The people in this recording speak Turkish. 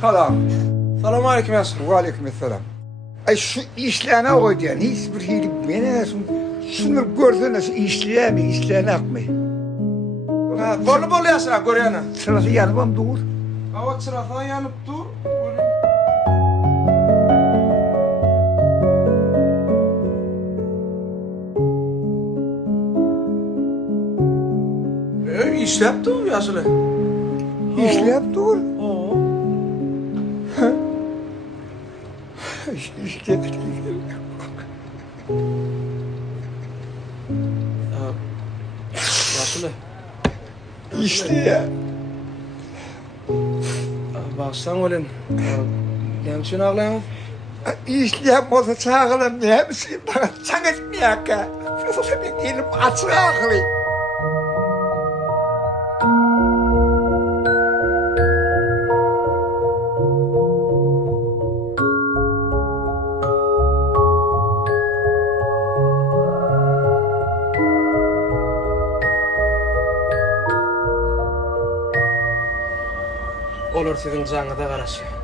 Salam. Salamu aleyküm Yasir. Ve aleykümselam. Ay şu işlerine koy diyen hiçbir şey bilmene şunu görsene şu işlerine akmay. Bolu Yasir abi görüyorsun. Sırası yanıma dur. Hava çıraqdan yanıp dur. İşlepti o Yasir'e. İşlep dur. Oo. İşlep. Yasir'e. İşte ya. Baksan olun. Gençin ağlayan. İşlep olsa çağırım ne hepsi bana çağırmayak ya. Nasıl bir elim açık ağlı. Olur sizin canına da karşı.